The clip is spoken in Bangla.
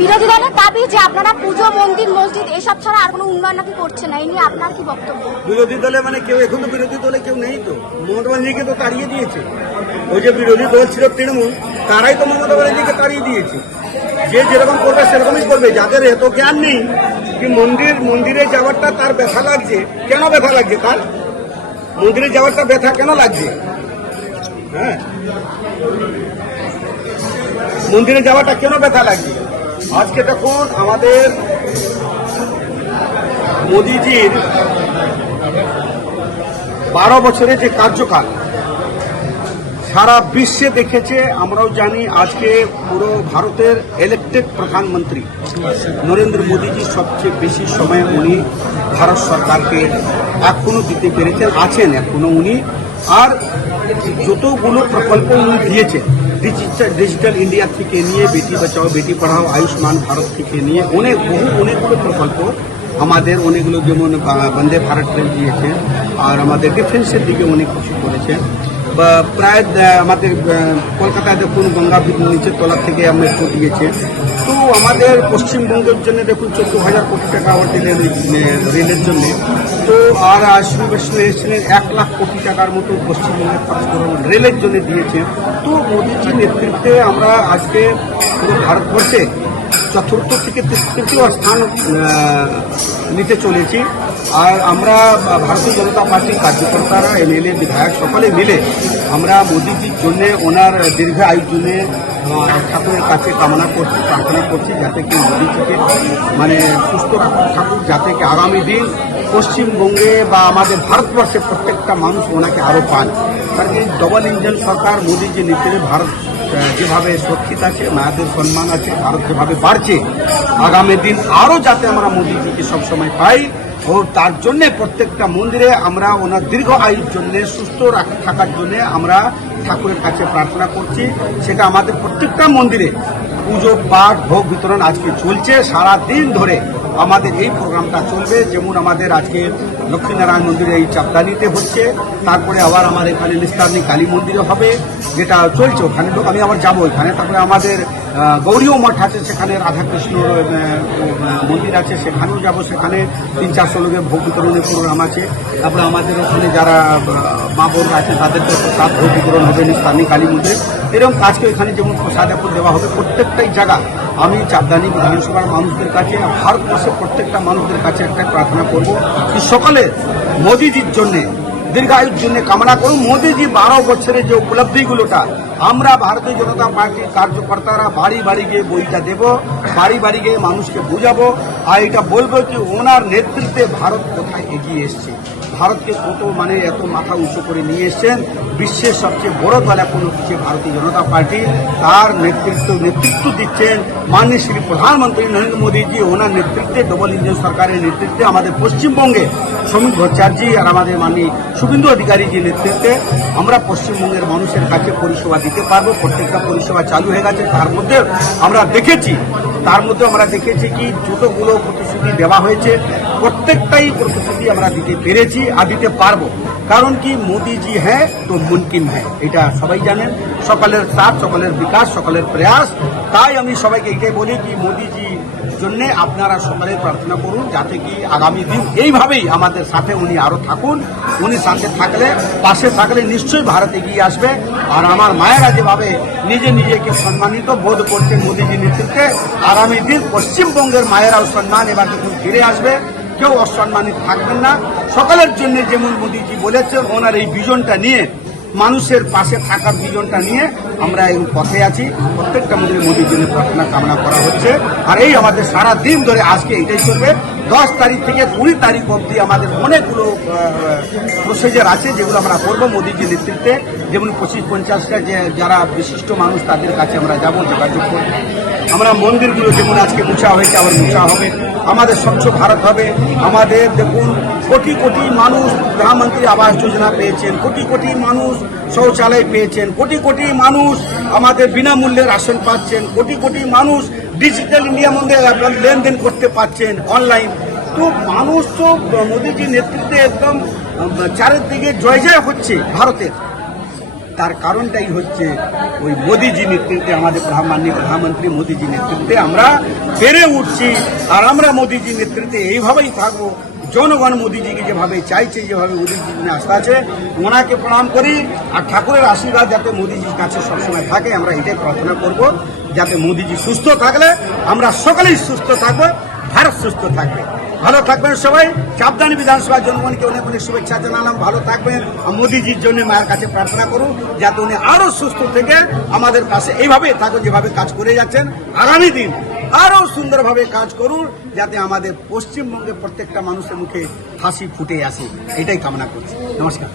বিরোধী দলের দাবি যে আপনারা পুজো মন্দির মসজিদ এসব ছাড়া আর কোনো উন্নয়ন নাকি করছে না, এই নিয়ে আপনার কি বক্তব্য? বিরোধী দলে মানে কেউ এখন তো বিরোধী দলে কেউ নেই তো, মমতা ব্যানার্জিকে তো তাড়িয়ে দিয়েছে। ওই যে বিরোধী দল ছিল তৃণমূল, তারাই তো মমতা ব্যানার্জিকে তাড়িয়ে দিয়েছে। যে যেরকম করবে সেরকমই করবে। যাদের এত জ্ঞান নেই কি মন্দিরে যাওয়ারটা তার ব্যথা লাগছে, কেন ব্যথা লাগছে তার? মন্দিরে যাওয়ারটা ব্যথা কেন লাগছে? হ্যাঁ, মন্দিরে যাওয়াটা কেন ব্যথা লাগছে? আজকে দেখুন আমাদের মোদিজির 12 বছরের যে কার্যকাল সারা বিশ্বে দেখেছে, আমরাও জানি। আজকে পুরো ভারতের ইলেক্টেড প্রধানমন্ত্রী নরেন্দ্র মোদীজি সবচেয়ে বেশি সময় উনি ভারত সরকারকে এখনো দিতে পেরেছেন, আছেন এখনো উনি। আর যতগুলো প্রকল্প উনি দিয়েছেন, ডিজিটাল ইন্ডিয়া থেকে নিয়ে বেটি বাঁচাও বেটি পড়াও, আয়ুষ্মান ভারত থেকে নিয়ে অনেকগুলো প্রকল্প আমাদের, অনেকগুলো যেমন বন্দে ভারত ট্রেন দিয়েছেন, আর আমাদের ডিফেন্সের দিকে অনেক কিছু করেছেন। বা প্রায় আমাদের কলকাতায় দেখুন গঙ্গা নিচের তলা থেকে মেট্রো দিয়েছে। তো আমাদের পশ্চিমবঙ্গের জন্য দেখুন 14,000 কোটি টাকা আবার রেলের জন্য। তো আর এসেছিলেন 1 লাখ কোটি টাকার মতো পশ্চিমবঙ্গের খরচ করে রেলের জন্য দিয়েছে। তো মোদীজির নেতৃত্বে আমরা আজকে পুরো ভারতবর্ষে চতুর্থ থেকে তৃতীয় স্থান নিতে চলেছি। আর আমরা ভারতীয় জনতা পার্টির কার্যকর্তারা, এমএলএ, বিধায়ক সকলে মিলে আমরা মোদীজির জন্য, ওনার দীর্ঘ আয়ুর জন্য ঠাকুরের কাছে কামনা করছি, প্রার্থনা করছি যাতে কি মোদীজিকে মানে সুস্থ থাকুক, যাতে কি আগামী দিন পশ্চিমবঙ্গে বা আমাদের ভারতবর্ষে প্রত্যেকটা মানুষ ওনাকে আরও পান। কারণ এই ডবল ইঞ্জিন সরকার মোদীজির নেতৃত্বে ভারত যেভাবে সুরক্ষিত আছে, মায়েদের সম্মান আছে, ভারত যেভাবে বাড়ছে, আগামী দিন আরও যাতে আমরা মোদীজিকে সবসময় পাই। ও তার জন্য প্রত্যেকটা মন্দিরে আমরা ওনার দীর্ঘ আয়ুর জন্য, সুস্থ থাকার জন্য আমরা ঠাকুরের কাছে প্রার্থনা করছি। সেটা আমাদের প্রত্যেকটা মন্দিরে পুজো পাঠ ভোগ বিতরণ আজকে চলছে, সারা দিন ধরে আমাদের এই প্রোগ্রামটা চলবে। যেমন আমাদের আজকে লক্ষ্মীনারায়ণ মন্দিরে এই চাপদানিতে হচ্ছে, তারপরে আবার আমার এখানে নিস্তারণী কালী মন্দিরে হবে, যেটা চলছে ওখানে আমি আবার যাবো ওইখানে। তারপরে আমাদের গৌরীয় মঠ আছে, সেখানে রাধাকৃষ্ণর মন্দির আছে, সেখানেও যাব। সেখানে 300-400 লোকের ভোগ বিতরণের প্রোগ্রাম আছে। তারপরে আমাদের ওখানে যারা মা বোন আছে তাদেরকে প্রসাদ ভোগ বিতরণ হবে নিস্তারণী কালী মন্দিরে। এরকম কাজকে এখানে যেমন প্রসাদ এখন দেওয়া হবে প্রত্যেকটাই জায়গা। আমি চাপদানি বিধানসভার মানুষদের কাছে, ভারতবর্ষের প্রত্যেকটা মানুষদের কাছে একটা প্রার্থনা করব কি সকলে মোদীজির জন্যে, দীর্ঘায়ুর জন্য কামনা করুন। মোদীজি 12 বছরের যে উপলব্ধিগুলোটা আমরা ভারতীয় জনতা পার্টির কার্যকর্তারা বাড়ি বাড়ি গিয়ে বইটা দেব, বাড়ি বাড়ি গিয়ে মানুষকে বুঝাবো। আর এটা বলবো কি ওনার নেতৃত্বে ভারত কোথায় এগিয়ে এসছে, ভারতকে কত মানে এত মাথা উঁচু করে নিয়ে এসছেন। বিশ্বের সবচেয়ে বড় দল এখন হচ্ছে ভারতীয় জনতা পার্টি, তার নেতৃত্ব দিচ্ছেন মাননীয় শ্রী প্রধানমন্ত্রী নরেন্দ্র মোদীজি। ওনার নেতৃত্বে, ডবল ইঞ্জিন সরকারের নেতৃত্বে আমাদের পশ্চিমবঙ্গে শ্রমিক ভট্টাচার্যি আর আমাদের মাননীয় শুভেন্দু অধিকারীজির নেতৃত্বে আমরা পশ্চিমবঙ্গের মানুষের কাছে পরিষেবা দিতে পারবো। প্রত্যেকটা পরিষেবা চালু হয়ে গেছে। তার মধ্যে আমরা দেখেছি কি যতগুলো প্রতিশ্রুতি দেওয়া হয়েছে প্রত্যেকটাই প্রতিশ্রুতি আমরা দিতে পেরেছি আর দিতে পারবো। কারণ কি মোদীজি হ্যাঁ তো মুমকিন হ্যাঁ, এটা সবাই জানেন। সকলের সাথ, সকলের বিকাশ, সকলের প্রয়াস। তাই আমি সবাইকে এটাই বলি কি মোদীজি জন্য আপনারা সকলে প্রার্থনা করুন যাতে কি আগামী দিন এইভাবেই আমাদের সাথে উনি আরো থাকুন। উনি সাথে থাকলে, পাশে থাকলে নিশ্চয়ই ভারত এগিয়ে আসবে। আর আমার মায়েরা যেভাবে নিজেকে সম্মানিত বোধ করছেন মোদীজির নেতৃত্বে, আগামী দিন পশ্চিমবঙ্গের মায়েরাও সম্মান এবার দেখুন ফিরে আসবে, কেউ অসম্মানিত থাকবেন না। সকলের জন্য যেমন মোদীজি বলেছেন, ওনার এই ভিশনটা নিয়ে, মানুষের পাশে থাকার ভিশনটা নিয়ে আমরা এই পথে আছি। প্রত্যেকটা মন্দিরে মোদীর জন্য প্রার্থনা কামনা করা হচ্ছে। আর এই আমাদের সারা দিন ধরে আজকে এটাই চলবে। 10 তারিখ থেকে 20 তারিখ অবধি আমাদের অনেকগুলো প্রসিজার আছে যেগুলো আমরা করবো মোদীজির নেতৃত্বে। যেমন 25-50টা যে যারা বিশিষ্ট মানুষ তাদের কাছে আমরা যাবো, যোগাযোগ করবো। আমরা মন্দিরগুলো যেমন আজকে মুছা হয়েছে আবার মুছা হবে। আমাদের স্বচ্ছ ভারত হবে। আমাদের দেখুন কোটি কোটি মানুষ প্রধানমন্ত্রী আবাস যোজনা পেয়েছেন, কোটি কোটি মানুষ শৌচালয় পেয়েছেন, কোটি কোটি মানুষ আমাদের বিনামূল্যে রাশন পাচ্ছেন, কোটি কোটি মানুষ ডিজিটাল ইন্ডিয়া মধ্যে লেনদেন করতে পারছেন অনলাইন। তো মানুষ তো মোদীজির নেতৃত্বে একদম চারিদিকে জয় জয় হচ্ছে ভারতের। তার কারণটাই হচ্ছে ওই মোদিজি নেতৃত্বে, আমাদের মাননীয় প্রধানমন্ত্রী মোদিজি নেতৃত্বে আমরা বেড়ে উঠছি। আর আমরা মোদিজি নেতৃত্বে এইভাবেই থাকবো। জনগণ মোদিজিকে যেভাবে চাইছে, যেভাবে মোদিজির জন্য আস্থা আছে, ওনাকে প্রণাম করি। আর ঠাকুরের আশীর্বাদ যাতে মোদিজির কাছে সবসময় থাকে, আমরা এটাই প্রার্থনা করব, যাতে মোদিজি সুস্থ থাকলে আমরা সকলেই সুস্থ থাকবো, ভারত সুস্থ থাকবে। ভালো থাকবেন সবাই। চাপদানি বিধানসভার জনগণকে অনেক অনেক শুভেচ্ছা জানালাম। ভালো থাকবেন। মোদিজির জন্য মায়ের কাছে প্রার্থনা করুন যাতে উনি আরো সুস্থ থেকে আমাদের পাশে এইভাবে থাকুন, যেভাবে কাজ করে যাচ্ছেন। আগামী দিন আরো সুন্দরভাবে কাজ করুন, যাতে আমাদের পশ্চিমবঙ্গের প্রত্যেকটা মানুষের মুখে হাসি ফুটে আসে। এটাই কামনা করছি। নমস্কার।